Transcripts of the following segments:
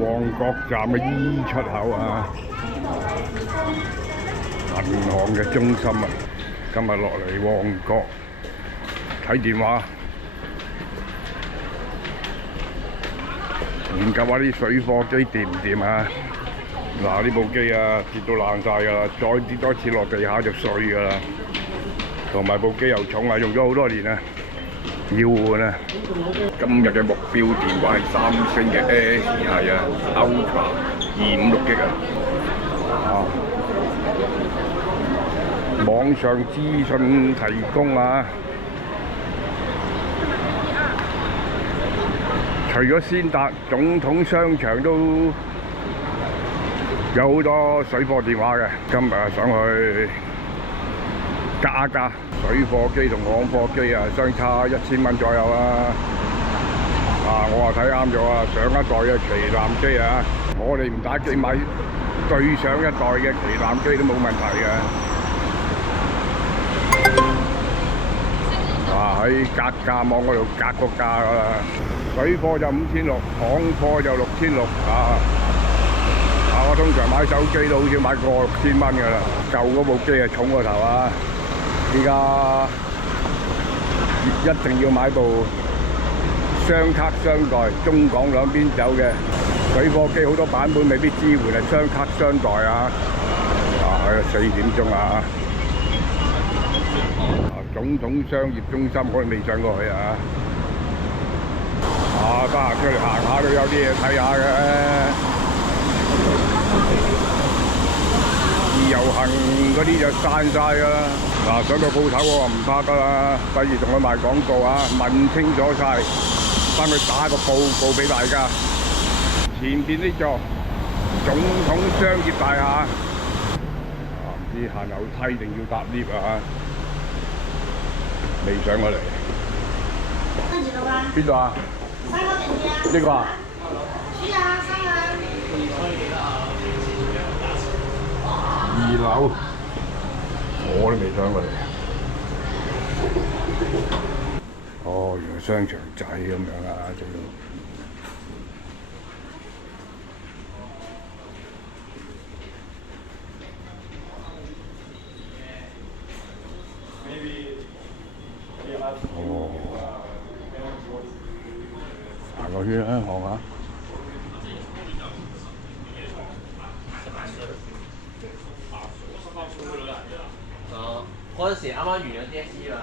旺角站嘅 E 出口啊，銀行嘅中心啊，今日落嚟旺角睇電話，研究下啲水貨機掂唔掂啊？嗱，呢部機啊跌到爛晒㗎啦，再跌多次落地下就碎㗎啦，同埋部機又重啊，用咗好多年啊，要換啊！今日嘅目標電話係三星嘅 S 係啊 Ultra 256G啊，網上資訊提供啊，除咗先達總統商場都有好多水貨電話嘅，今日上去加一加水貨機同行貨機啊，相差1000蚊左右啊！我話睇啱咗啊！上一代嘅旗艦機啊，我哋唔打機買對上一代嘅旗艦機都冇問題嘅。喺格價網嗰度格個價㗎啦，水貨就5600，行貨就6600啊！我通常買手機都好似買過6000蚊㗎啦，舊嗰部機係重過頭啊！依家一定要買部雙卡雙待，中港兩邊走嘅水貨機，好多版本未必支援係雙卡雙待啊！喺4點鐘啊！總統商業中心我哋未上過去啊！得閒出嚟行下都有啲嘢睇下嘅。自由行嗰啲就散晒㗎啦！上到鋪頭我話唔拍得啦，費事同佢賣廣告啊！問清楚晒，翻去打個報告俾大家。前邊呢座總統商業大廈，唔知行樓梯定要搭 lift 啊？未上過嚟。邊度啊？呢個啊？是啊，3個。2樓，我都未上過嚟。原來商場仔咁樣啊，仲要。行個圈啊，望下。嗰陣時啱啱完咗 DSE 啦。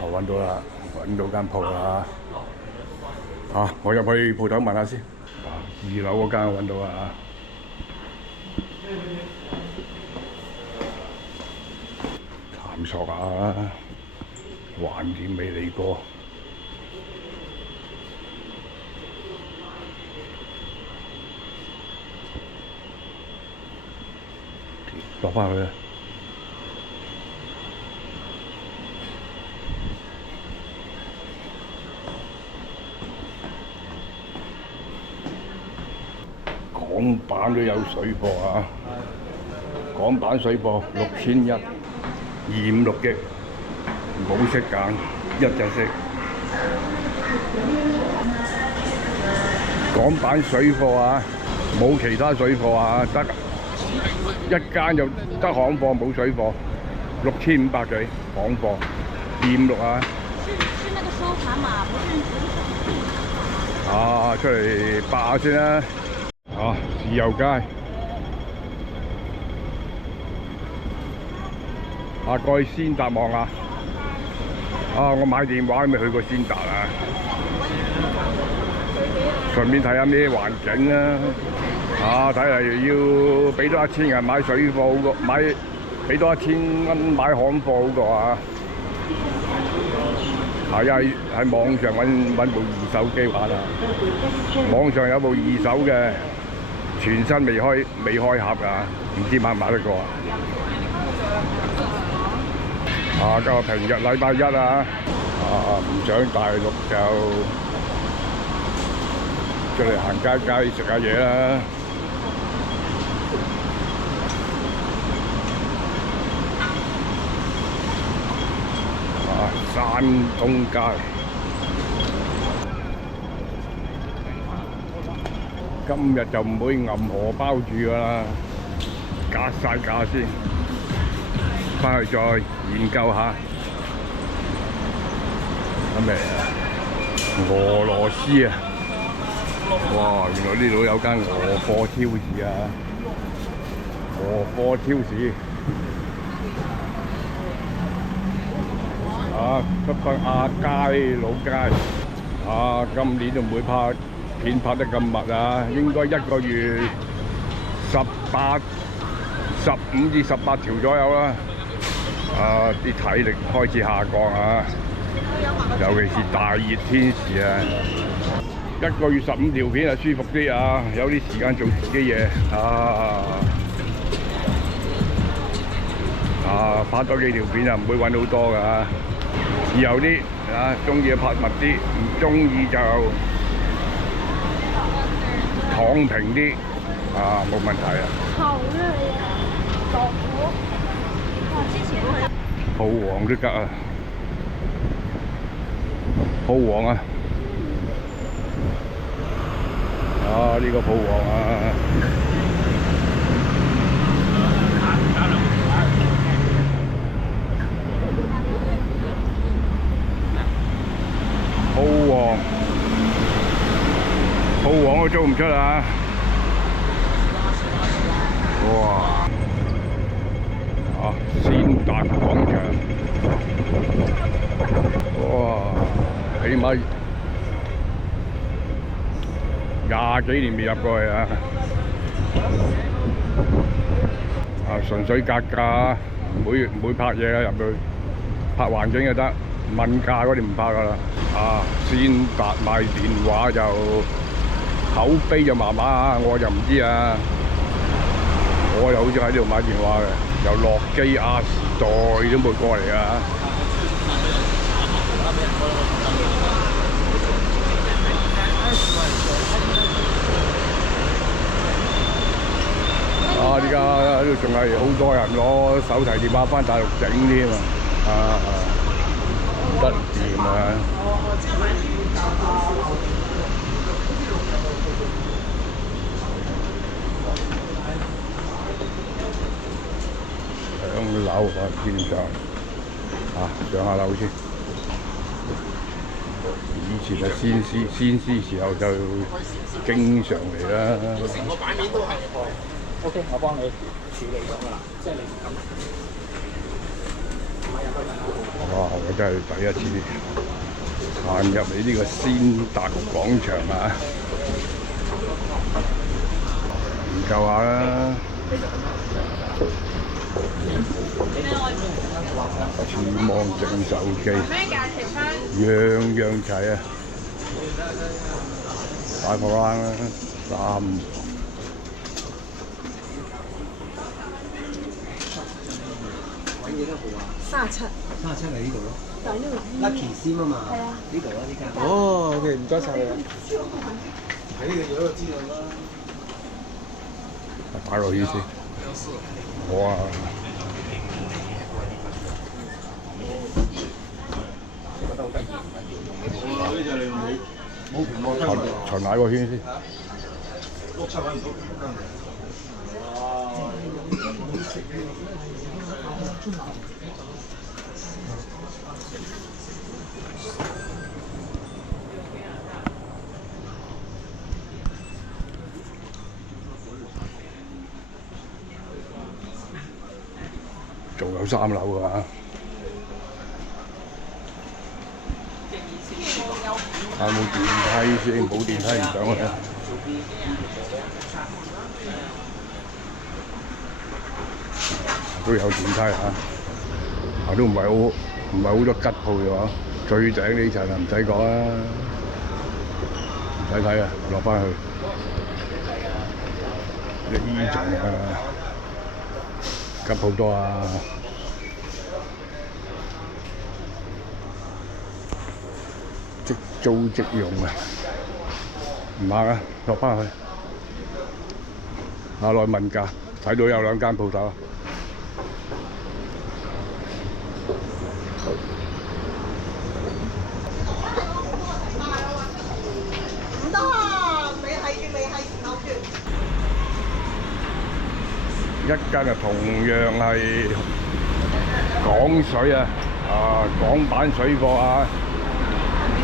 揾到啦，揾到間鋪啦。我入去鋪頭問下先。2樓嗰間我揾到啦。探索下，橫掂未嚟過。落翻去啦。港版都有水貨啊！港版水貨6100 256G，冇色揀，一隻色。港版水貨啊，冇其他水貨啊，得一間就得行貨冇水貨，6500幾行貨256啊！是那個收盤碼，不是。出嚟拍下先啦。自由街。過去先達望啊！我買電話未去過先達啊，順便睇下咩環境啊！睇嚟要俾多1000人買水貨好過俾多1000蚊買行貨好過啊！喺網上揾部二手機玩啊！網上有部二手嘅，全新未開盒啊，唔知買唔買得過啊！今日平日禮拜一啊！唔上大陸就出嚟行街食下嘢啦。山東街。今日就唔會揞荷包住㗎啦，格晒價先，翻去再研究下。咩俄羅斯啊！哇！原來呢度有間俄貨超市啊！俄貨超市啊，出翻亞皆老街啊！今年就唔會拍片拍得咁密啊，應該一個月15至18條左右啦。啊！啲體力開始下降啊！尤其是大熱天時啊，一個月15條片啊舒服啲啊，有啲時間做自己嘢拍多幾條片啊，唔會揾好多㗎。自由啲啊，中意拍密啲，唔中意就躺平啲啊，冇問題啊。好熱呀！老虎，哇，之前都係鋪王都得啊！鋪王啊！呢個鋪王啊！鋪王都租唔出啊！哇！先達廣場，哇！起碼20幾年未入過去啊！純粹格價，唔會拍嘢啊，入去拍環境就得，問價嗰啲唔拍噶啦。先達賣電話就口碑就麻麻啊，我就唔知啊。我又好似喺呢度買電話嘅，由諾基亞時代都冇過嚟啊！而家呢度仲係好多人攞手提電話翻大陸整添啊！唔得掂啊！上樓啊，見上上下樓先。以前係先師時候就經常嚟啦。成個版面都係OK， 我幫你處理咗㗎啦，即係你唔敢。哇！我真係第一次行入嚟呢個先達廣場啊！研究下啦。處望整手機，樣樣齊啊！大貨啦37係呢度咯。就係呢度 Lucky 先啊嘛。係啊。呢度啊呢間。哦，OK，唔該晒你啊。睇呢個樣就知道啦。打落去先。哇！巡下個圈先。仲有3樓㗎。有冇電梯先？冇電梯唔上去啊！都有電梯都唔係好多吉鋪嘅話，最頂呢層唔使講啦，唔使睇啊，落翻去呢層吉鋪多啊！即租即用啊！唔行啊，落翻去。下來問價，睇到有2間鋪頭。唔得啊！未係牛一間啊同樣係港水啊，港版水貨啊。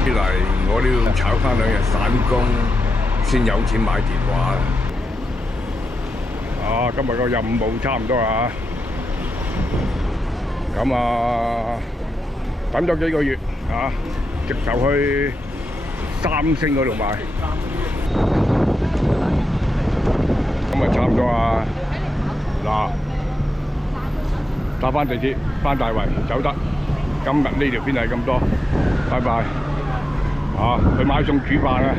啲嚟我都要炒翻2日散工先有錢買電話。今日個任務差唔多啦。咁等咗幾個月直頭去三星嗰度買。咁差唔多啊！嗱，搭翻地鐵翻大圍走得。今日呢條片係咁多，拜拜。去買餸煮飯啊！